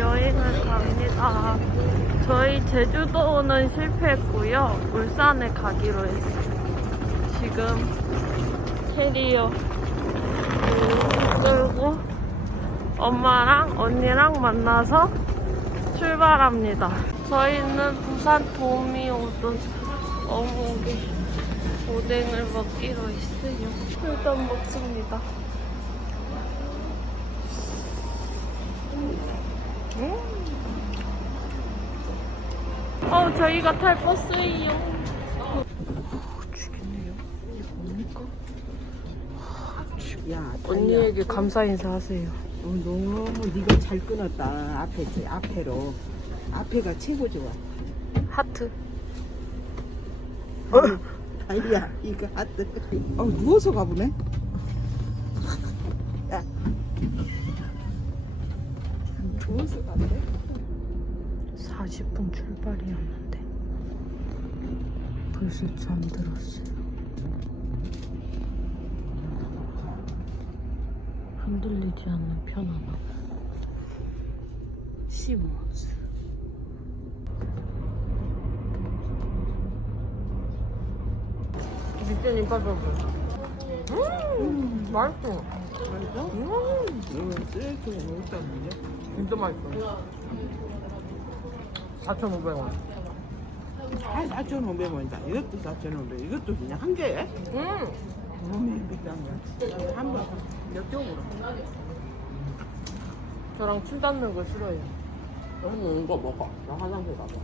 여행을 갑니다. 저희 제주도는 실패했고요. 울산에 가기로 했어요. 지금 캐리어 끌고 엄마랑 언니랑 만나서 출발합니다. 저희는 부산 도미오도 어묵에 오뎅을 먹기로 했어요. 일단 먹습니다. 저희가 탈 버스예요. 죽겠네요. 이게 뭡니까? 야, 언니에게 감사 인사하세요. 어, 너무 네가 잘 끊었다. 앞에 앞에로. 앞에가 최고 좋아. 하트. 아니야, 이거 하트. 어, 누워서 가보네. 야. 누워서 가네. 40분 출발이었는데 벌써 잠들었어요. 흔들리지 않는 편안함. 시모스. 밑에는 빠져보. 음, 맛있어. 이거 쓰레기 먹었다는데? 진짜 맛있어. 4,500원. 아, 4,500원이다. 이것도 4,500원. 이것도 그냥 한 개에? 음! 너무 비싼 거야. 한 번. 몇 쪽으로? 저랑 침 닿는 거 싫어해요. 너는 이거 먹어. 나 화장실 가봐.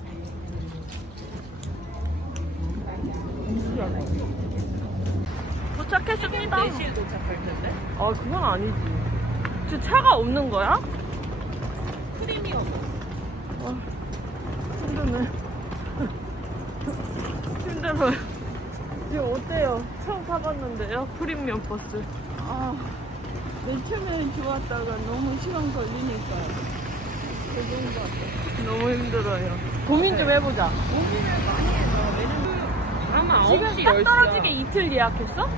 도착했습니다. 4시에 도착할 텐데? 아, 그건 아니지. 저 차가 없는 거야? 프리미엄. 아, 힘드네. 힘들어요. 지금 어때요? 처음 타봤는데요? 프리미엄 버스. 아, 맨 처음에는 좋았다가 너무 시간 걸리니까. 그런 것 같아. 너무 힘들어요. 고민 좀 해보자. 고민을 많이 해서. 왜냐면 아마 지금 딱 떨어지게 이틀 예약했어?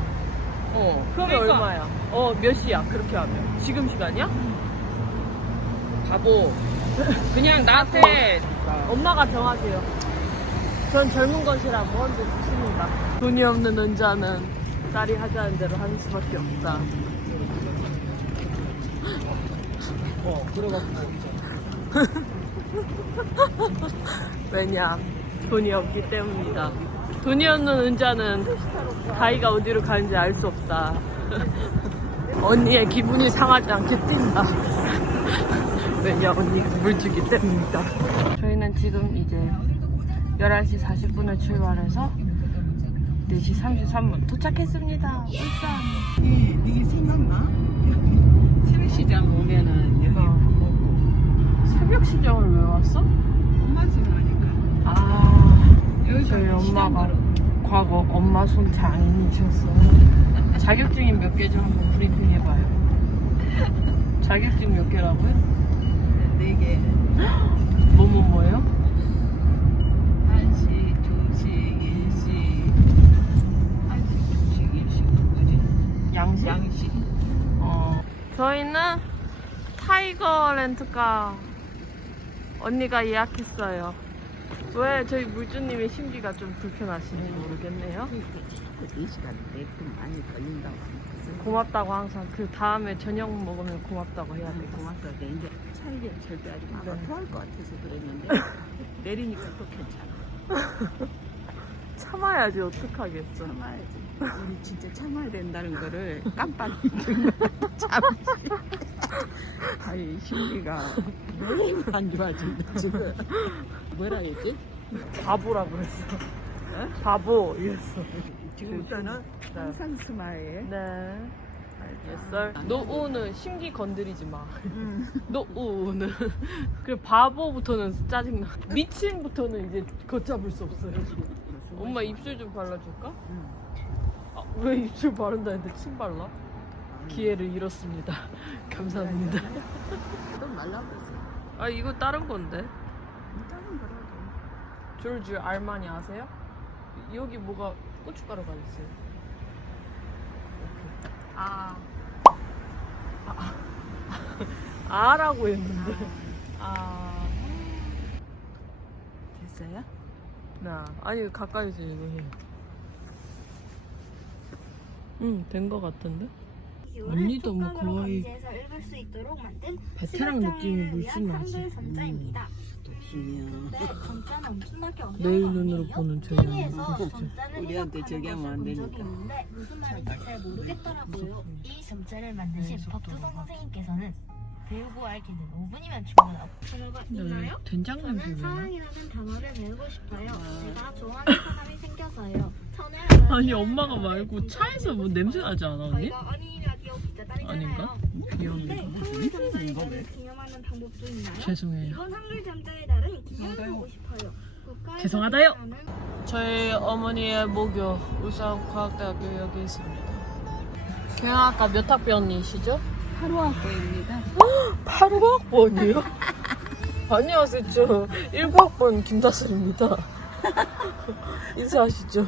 어. 그러면 그러니까. 얼마야? 어, 몇 시야? 그렇게 하면. 지금 시간이야? 바보. 그냥 나한테 엄마가 정하세요. 전 젊은 것이라 뭐든지 좋습니다. 돈이 없는 은자는 딸이 하자는 대로 하는 수밖에 없다. 어, 그래갖고. 왜냐? 돈이 없기 때문이다. 돈이 없는 은자는 다이가 어디로 가는지 알 수 없다. 언니의 기분이 상하지 않게 뛴다. 왜냐, 언니가 물주기 때문이다. 저희는 지금 이제 11시 40분에 출발해서 4시 33분 도착했습니다. 울산. 네, 네 생각나? 새벽시장 오면은 여기 어. 먹고. 새벽 시장을 왜 왔어? 엄마 집 하니까. 아, 저희 엄마가. 과거 엄마 손 장인이셨어요. 자격증이 몇 개죠? 한번 브리핑 해봐요. 자격증 몇 개라고요? 네 개. 뭐뭐 뭐예요? 양식? 양시. 어. 저희는 타이거 렌트카 언니가 예약했어요. 왜 저희 물주님의 심기가 좀 불편하신지 모르겠네요. 이 시간 내좀 많이 걸린다고. 고맙다고 항상 그 다음에 저녁 먹으면 고맙다고 해야 네, 돼. 고맙다. 네, 이제 차이를 절대 하지 마. 네. 토할 것 같아서 그랬는데 내리니까 또 괜찮아. 참아야지 어떡하겠어. 참아야지. 우리 진짜 참아야 된다는 거를 깜빡. 참지. 아니 심리가 너무 안 좋아진다 지금. 뭐라 했지? 바보라 그랬어. 바보 이랬어. 지금부터는 항상 스마일. 네. 알겠어. 노우는 심기 건드리지 마. 음. 노우는 그리고 바보부터는 짜증나. 미친부터는 이제 걷잡을 수 없어요. 엄마 입술 좀 발라줄까? 응. 아, 왜 입술 바른다 했는데 침 발라? 기회를 잃었습니다. 감사합니다. 또 말라버렸어. 아 이거 다른 건데. 다른 거라도. 졸주 알마니 아세요? 여기 뭐가 고춧가루가 있어요. 아. 아. 아라고 했는데. 아, 됐어요? 나 아니 가까이서 이거 해. 응, 된 거 같은데? 언니도 뭐 거의 만든 베테랑 느낌이 물씬 나지. 근데 엄청나게 어려운 내일 거 눈으로 아니에요? 보는 TV에서 아이는 점자는 우리한테 해석하는 저기 하면 안 것을 본 적이 되니까. 있는데 무슨 말인지 잘 모르겠더라고요. 이 점자를 만드신 네, 박두성 선생님께서는 배우고 알기는 5분이면 충분하다. 단어가 있나요? 된장 저는 냄새 나? 사랑이라는 단어를 배우고 싶어요. 제가 좋아하는 사람이 생겨서요. 아니 엄마가 말고 차에서 뭐 냄새 나지 않아 언니? 아닌가? 기념하는 있나요? 죄송해요 이번 한글 점자의 달은 기념해 보고 싶어요. 국가의 죄송하다요. 저희 어머니의 모교 울산과학대학교 여기 있습니다 경영학과 몇 학번이시죠? 하루학교입니다. 8학번이요? 안녕하세요 저 1학번 김다슬입니다 인사하시죠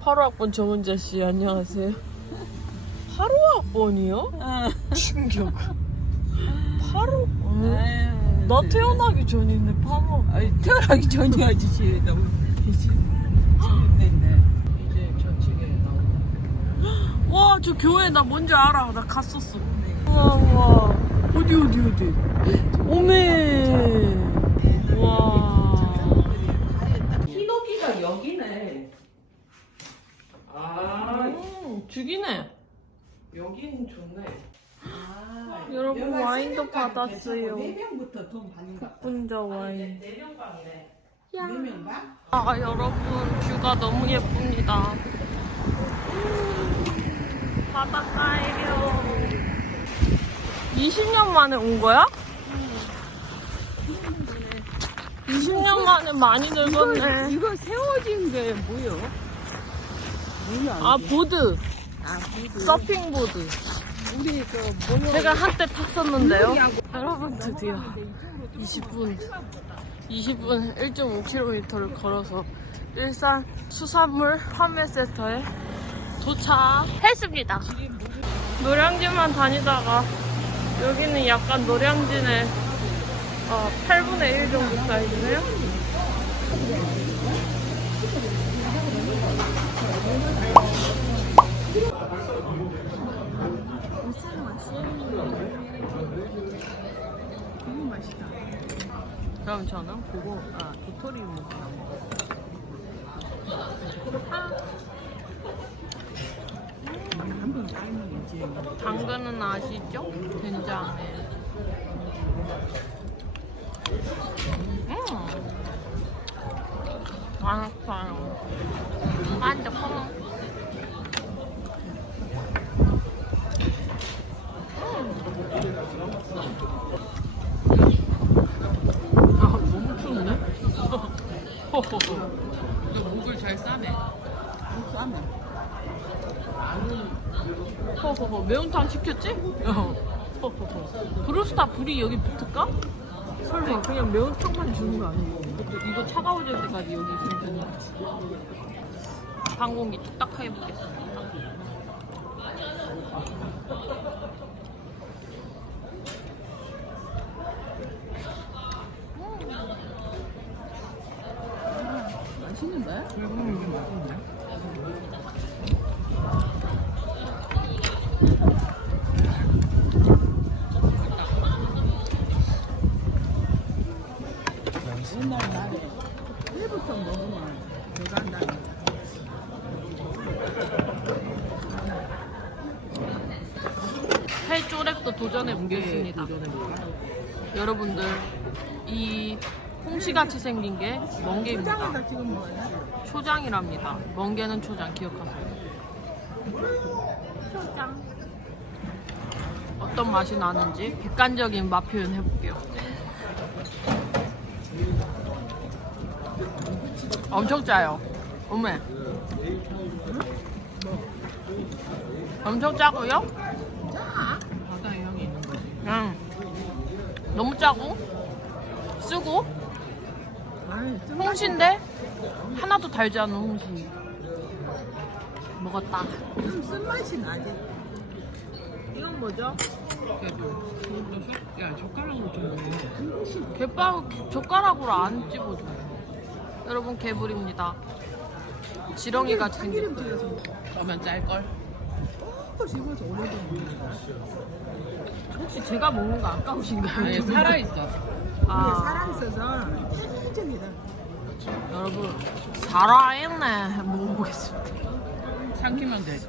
8학번 정은자 씨 안녕하세요 8학번이요? 충격 8학 아유, 나 태어나기 전인데 8학 아니, 태어나기 전이 아저씨 너무 재밌네. 이제 저쪽에 나온다. 와, 저 교회 나 뭔지 알아. 나 갔었어. 우와, 우와. 어디, 어디, 어디. 오메. 와. 희노기가 여기네. 아, 음, 죽이네. 좋네. 아, 여러분, 여기가 와인도 받았어요. 괜찮고 네 명부터 돈 받는 것 같아. 혼자 와인. 네명. 네명 방? 아, 여러분, 뷰가 너무 예쁩니다. 바닷가에요. 20년 만에 온 거야? 20년 만에 많이 늙었네. 이거 세워진 게 뭐요? 뭐야? 아? 보드. 아, 보드. 서핑보드. 우리 그 모여. 제가 한때 탔었는데요. 여러분, 드디어 20분, 20분 1.5km를 걸어서 일산 수산물 판매센터에 도착했습니다. 노량진만 다니다가 여기는 약간 노량진의 어, 8분의 1 정도 사이즈네요. 너무 맛있다. 그럼 저는 그거 아 도토리 묵 한번 깔면 이제. 당근은 아시죠? 된장에. 음. 맛있어요. 만족해. 아, 너무 추운데? 목을 잘 싸네. 싸면. 허허허 매운탕 시켰지? 허허허 브루스타 불이 여기 붙을까? 설마 그냥 매운탕만 주는 거 아니고 이거 차가워질 때까지 여기 있을 테니 방공기 뚝딱 해보겠습니다 맛있는데? 옛날 날에 회부터 먹으면 배가 나. 회 쪼랩 도 도전해 보겠습니다 여러분들 이 홍시같이 생긴 게 멍게입니다 초장이랍니다 멍게는 초장 기억하세요 어떤 맛이 나는지 객관적인 맛 표현 해볼게요. 엄청 짜요. 어메. 엄청 짜고요. 그냥 너무 짜고 쓰고 홍시인데 하나도 달지 않은 홍시. 먹었다. 좀 쓴맛이 나지. 이건 뭐죠? 야 젓가락으로 좀 갯밥 젓가락으로 안 집어줘. 여러분 개불입니다. 지렁이 같이 생겼어요. 그러면 짤걸? 혹시 제가 먹는 거 아까우신가요? 아니 살아있어 아, 살아있어서 탱탱이다. 여러분 살아있네. 먹어보겠습니다. 삼키면 돼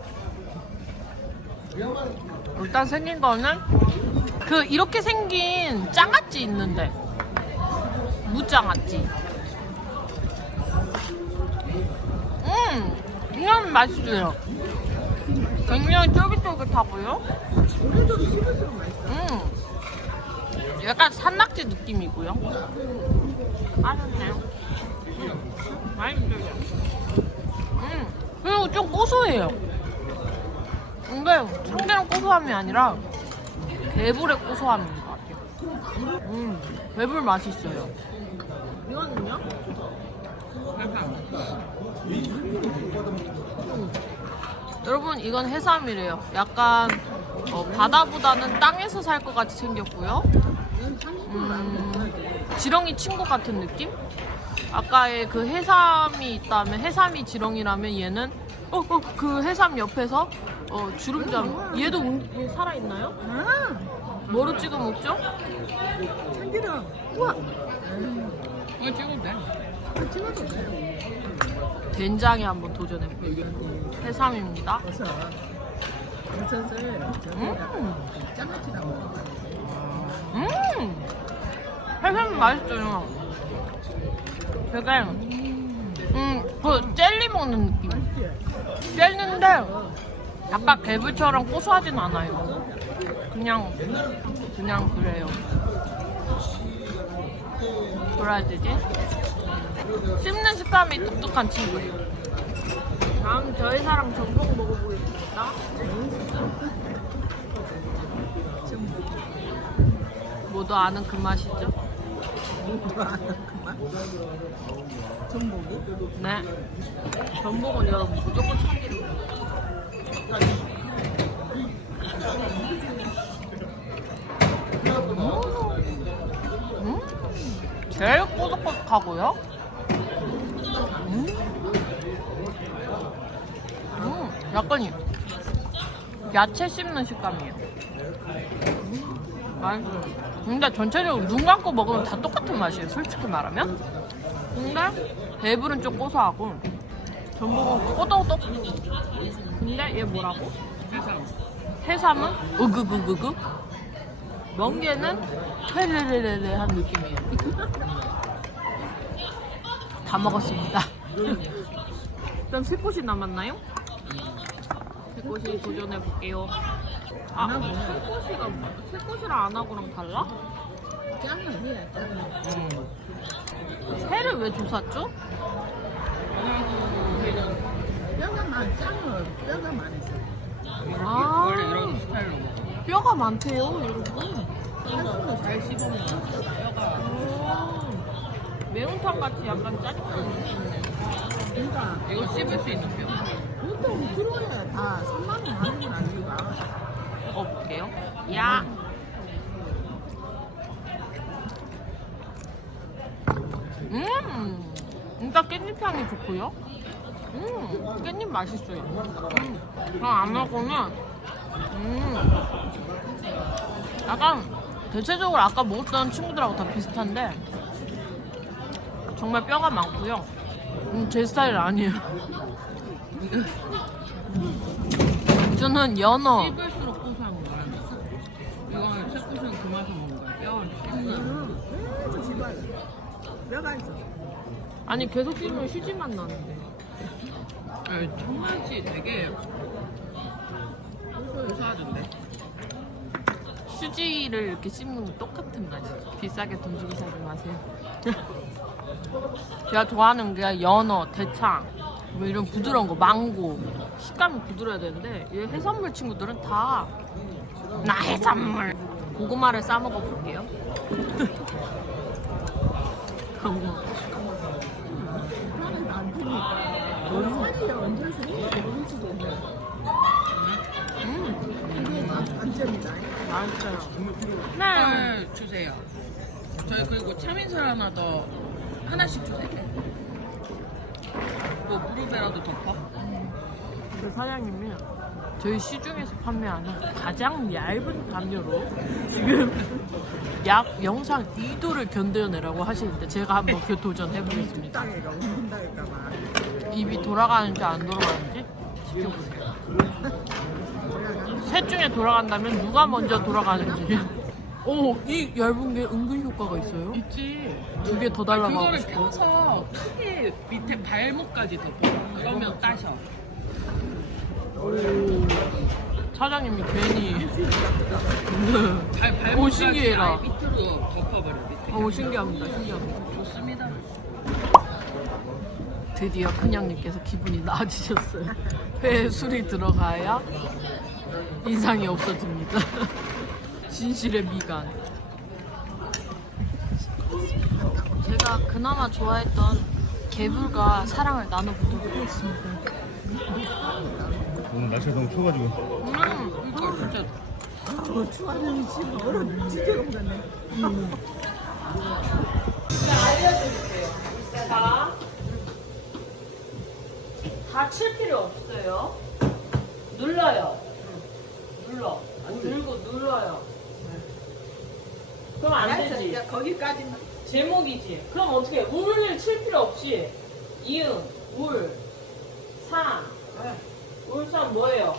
일단 생긴 거는 그 이렇게 생긴 장아찌 있는데 무장아찌. 음, 이건 맛있어요. 굉장히 쫄깃쫄깃하고요. 음, 약간 산낙지 느낌이고요. 맛있네요. 맛있어요. 음, 그리고 좀 고소해요. 근데 상대는 고소함이 아니라 배불의 고소함인 것 같아요. 음, 배불 맛있어요. 이거는요? 여러분 이건 해삼이래요. 약간 어, 바다보다는 땅에서 살 것 같이 생겼고요. 음, 지렁이 친구 같은 느낌? 아까의 그 해삼이 있다면 해삼이 지렁이라면 얘는 어, 어, 그 해삼 옆에서 어, 주름잠 얘도 움- 얘 살아있나요? 아, 뭐로 찍어 먹죠? 참기름. 우와, 이거 찍어도 돼 아, 찍어도 돼. 된장에 한번 도전해볼게요 해삼입니다. 버섯을 저기다가 음, 먹어. 음 맛있어요 되게 음, 그 젤리 먹는 느낌? 젤리인데 약간 개불처럼 고소하진 않아요 그냥 그냥 그래요 뭐라 해야 되지? 씹는 식감이 뚝뚝한 친구예요 다음 저희 사랑 전복 먹어보겠습니다 모두 아는 그 맛이죠? 전복이? 네 전복은 여러분 무조건 참기름 음, 제일 꼬득꼬득하고요. 음, 음, 약간 이 야채 씹는 식감이에요. 음, 맛있어요. 근데 전체적으로 눈 감고 먹으면 다 똑같은 맛이에요. 솔직히 말하면. 근데 배불은 좀 고소하고 전복은 꼬독꼬독. 근데 얘 뭐라고? 해삼 해삼은 으그그그그 멍게는 헤레레레레 한 느낌이에요 다 먹었습니다 그럼 세 곳이 남았나요? 세 곳이 도전해 볼게요 아, 세 곳이가 세 곳이랑 안 하고랑 달라? 짱은 해, 짱은. 회를 왜 주샀죠? 뼈가 많, 짱은 뼈가. 아 먹어 뼈가 많대요 여러분 잘 씹으면 뼈가. 음, 매운탕 같이 약간 짜릿한 느낌이네 그러니까 이거 씹을 수 있는 뼈 보통 키로에 다 3만 원 하는 건 아니니까. 먹어볼게요. 야. 음, 일단 깻잎 향이 좋고요. 음, 깻잎 맛있어요. 음, 그럼 안 먹으면, 음, 약간 대체적으로 아까 먹었던 친구들하고 다 비슷한데 정말 뼈가 많고요. 음, 제 스타일 아니에요. 저는 연어. 씹을수록 고소한 거야 이거는 채끝은 그 맛을 먹는 거야 뼈를 씹는. 뼈가 있어. 아니 계속 씹으면 휴지맛 나는데 아니, 청맛이 되게 고소하던데 휴지를 이렇게 씹는 거 똑같은 맛이죠 비싸게 돈 주고 사지 마세요 제가 좋아하는 게 연어, 대창 뭐 이런 부드러운 거 망고 식감이 부드러워야 되는데 이 해산물 친구들은 다 나 해산물 고구마를 싸 먹어 볼게요 네. 그래요. 저희 그리고 참이슬 하나 더 하나씩 주세요. 뭐 무릎에라도 덮어? 그 사장님이 저희 시중에서 판매하는 가장 얇은 담요로 지금 약 영상 2도를 견뎌내라고 하시는데 제가 한번 그 도전해보겠습니다. 입이 돌아가는지 안 돌아가는지 지켜보세요. 셋 중에 돌아간다면 누가 먼저 돌아가는지. 오, 이 얇은 게 은근 효과가 있어요. 있지. 두 개 더 달라고 하고 그거를 싶어. 펴서 크게 밑에 발목까지 덮어. 그러면 따셔. 사장님이 괜히. 발, 발목까지 오, 신기해라. 아예 밑으로 덮어버려. 밑에. 오, 신기합니다. 신기합니다. 좋습니다. 드디어 큰양님께서 기분이 나아지셨어요. 회에 술이 들어가야 인상이 없어집니다. 진실의 미간. 제가 그나마 좋아했던 개불과 사랑을 나눠보도록 하겠습니다. 오늘 날씨가 너무 추워가지고 음, 이거 진짜 어, 추워하는 지금 얼어 진짜 없네. 자, 다칠 필요 없어요. 눌러요. 눌러. 들고 눌러요. 그럼 안 되지. 야, 거기까지만. 제목이지. 그럼 어떻게 해? 울을 칠 필요 없이 이응, 울, 산. 울산 뭐예요?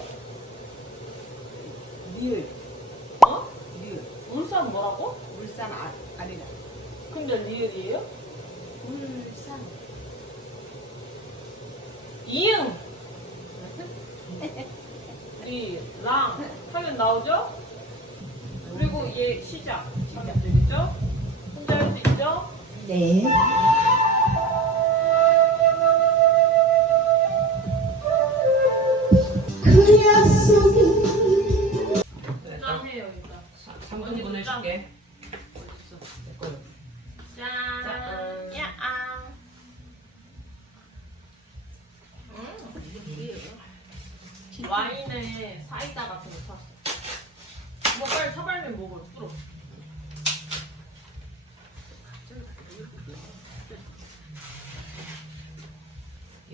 니을, 어? 니을. 울산 뭐라고? 울산 아, 아니다. 근데 리을이에요? 울산. 이응. 이랑 하면 나오죠? 그리고 얘 시작. 시작 되겠죠? 혼자 할 수 네. 짠 해요 일단. 3분 보내줄게. 짠. 야. 와인에 사이다 같은 거 샀어. 뭐 빨리 사발면 먹어. 뚫어.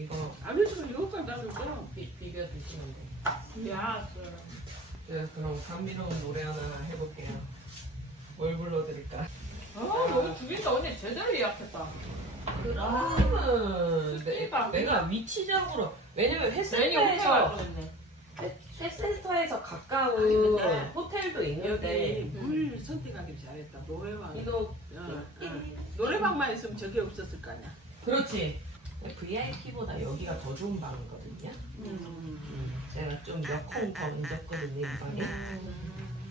이거 나도 비, 비벼 드시면 돼. 야, 네, 그럼 감미로운 노래 하나 해볼게요. 뭘 불러드릴까? 아, 여기 죽인다. 언니 제대로 예약했다. 그러면 내, 대박. 내가 위치적으로 왜냐면 메뉴 햇센터에서 홍보할 뻔했네. 햇센터에서 가까운 아니, 근데 호텔도 있는데 물 선택하기 잘했다. 노래방. 이거 어, 어. 노래방만 있으면 저게 없었을 거 아니야. 그렇지 VIP보다 여기가 더 좋은 방이거든요. 음, 제가 좀 몇콩더 얹었거든요 이 방에.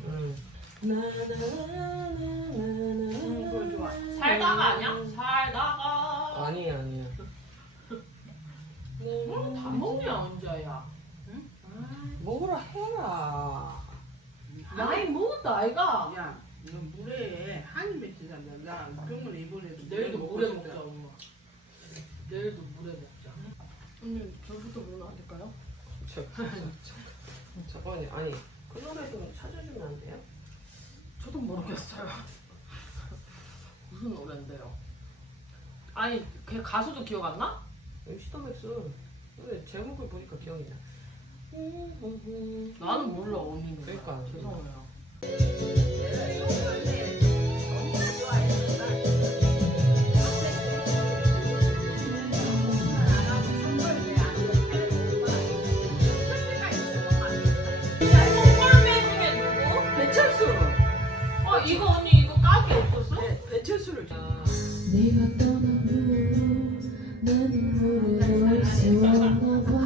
음. 그거 좋아. 살다가 아니야? 살다가. 아니야 아니야. 음, 다 먹냐, 언제야? 먹으라 해라. 많이 먹었다, 아이가. 야, 너 물에 한이 맺히잖아. 나 병원에 입원해도 내일도 물에 먹자, 엄마. 내일도 물에 먹자. 언니, 저부터 물면 안 될까요? 저, 저번에 아니 그 노래 좀 찾아주면 안 돼요? 저도 모르겠어요. 무슨 노래인데요? 아니, 걔 가수도 기억 안 나? 시더맥스. 근데 제목을 보니까 기억이 나. 나는 몰라, 언니는. 그러니까. 죄송해요. 네가 떠난 후 나는 노래할 수 없나 봐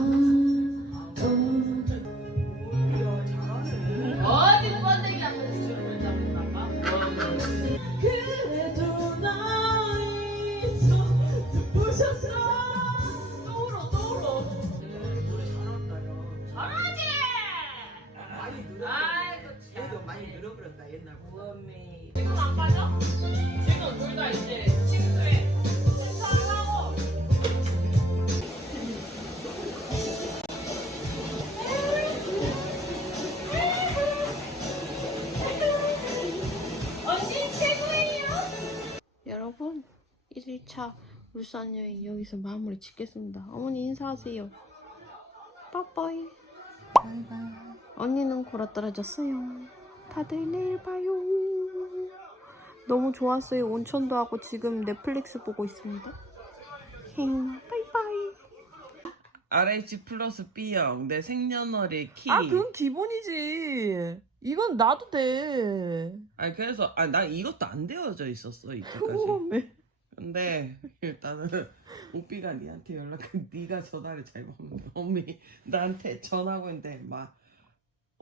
울산 여행 여기서 마무리 짓겠습니다. 어머니 인사하세요. 빠빠이. 언니는 골아 떨어졌어요. 다들 내일 봐요. 너무 좋았어요. 온천도 하고 지금 넷플릭스 보고 있습니다. 행, 바이바이. RH 플러스 B형 내 생년월일 키. 아, 그럼 기본이지. 이건 놔도 돼. 아니 그래서 아나 이것도 안 되어져 있었어 이때까지. 근데 일단은 오삐가 니한테 연락은 네가 전화를 잘 받는데 엄미 나한테 전화하고 있는데 막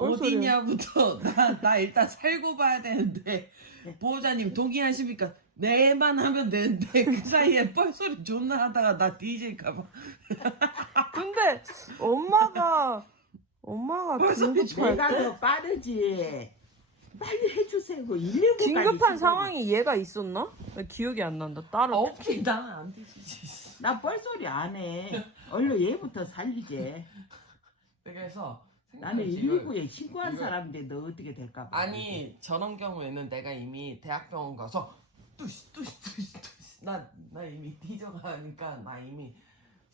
뭔 소리야? 어디냐부터 나, 나 일단 살고 봐야 되는데 보호자님 동의하십니까? 내만 하면 되는데 그 사이에 뻘소리 존나 하다가 나 뒤질까봐 근데 엄마가 엄마가 벌써 내가 때더 빠르지. 빨리 해주세요. 그 119까지 긴급한 상황이 얘가 있었나? 나 기억이 안 난다. 따로 오케이 나는 안 뒤지지 나 뻘소리 안 해. 얼른 얘부터 살리지. 그래서 나는 지금 119에 신고한 이거- 사람인데 너 어떻게 될까 봐. 아니 저런 경우에는 내가 이미 대학병원 가서 뚜시 뚜시 뚜시 뚜시 나, 나 이미 뒤져가니까 나 이미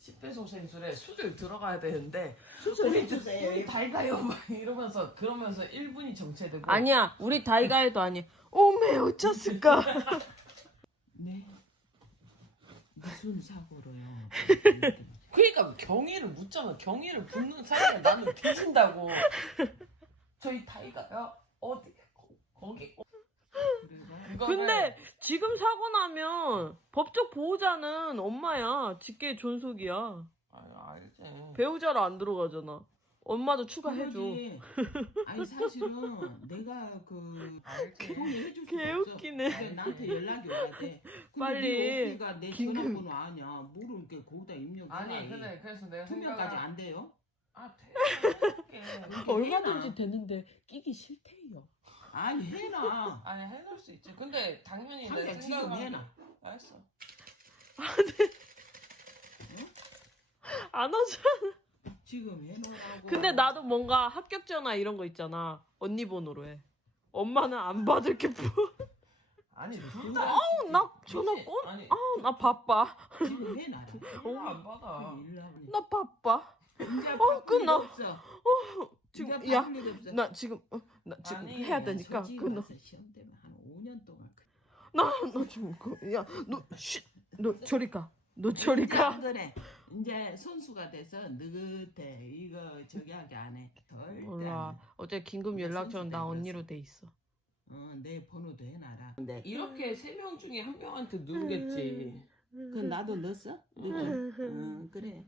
10배속 생술에 수술 들어가야 되는데 수술해 우리 주세요. 달가요 막 이러면서 그러면서 1분이 정체되고 아니야. 우리 다이가에도 아니. 오메 어쩌을까? 네. 무슨 사고로요? 그러니까 경위를 묻잖아 경위를 묻는 사이에 나는 뒤진다고 저희 다이가요 어디 거, 거기 어, 이거를- 근데 지금 사고 나면 법적 보호자는 엄마야. 직계 존속이야. 아니 알지 배우자로 안 들어가잖아. 엄마도 추가해줘. 아니 사실은 내가 그 알지 수가 개웃기네. 없어. 나한테 연락이 와야 돼. 근데 빨리. 네 오빠가 내 긴급. 전화번호 아냐? 모르니까 거기다 입력. 아니 근데 그래서 내가 투명까지 생각을 안 돼요? 아 돼. 얼마든지 되는데 끼기 싫대요. 아니 해놔. 아니 해놓을 수 있지. 근데 당연히 내 당장 지금 생각은 해놔. 알았어. 안 하죠. 지금 해놓으라고. 근데 나도 뭔가 합격 전화 이런 거 있잖아. 언니 번호로 해. 엄마는 안 받을 게 뭐. 아니 아우 나 전화 꼭. 아니 아우 나 바빠. 지금 해놔라. 전화 안 받아. 일로. 나 바빠. 이제 어, 끊어. 일 없어. 지금 야. 나 지금 어, 나 지금 해야 되니까 시험 때문에 한 5년 동안 그- 지금 그야너쉿너 저리 가. 너 저리 가. 그래. 이제 선수가 돼서 느긋해. 이거 저기 하게 안 해. 절대 몰라. 어제 긴급 연락처는 나 언니로 돼 있어. 어, 내 번호도 해놔라. 이렇게 세 명 중에 한 명한테 누르겠지. 그 나도 넣었어? 넣어. 어, 그래.